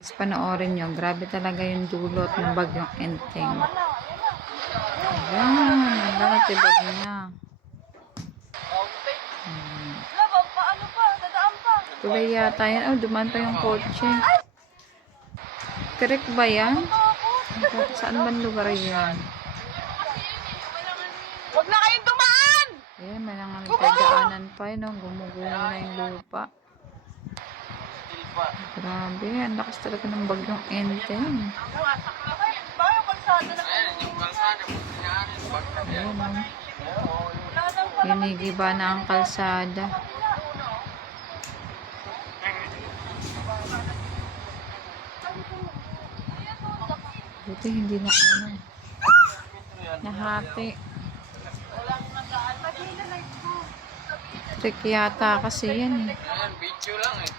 Guys, panoorin nyo. Grabe talaga yung dulot ng bagyong Enteng. Ayan, ang tibag niya. Tulay yata yan. Oh, dumaan pa yung kotse. Correct ba yan? Saan ba lugar yan? Huwag na kayong dumaan! Ayan, may nangangatagaanan pa yun. Oh. Gumugulo na yung lupa. Grabe, ang lakas talaga ng bagyong Enteng. Bakit kalsada na kayo? Ayan, oh. Hinigiba na ang kalsada. Buti hindi na ano. Nahati. Trick yata kasi yan eh. Ayan, video lang eh.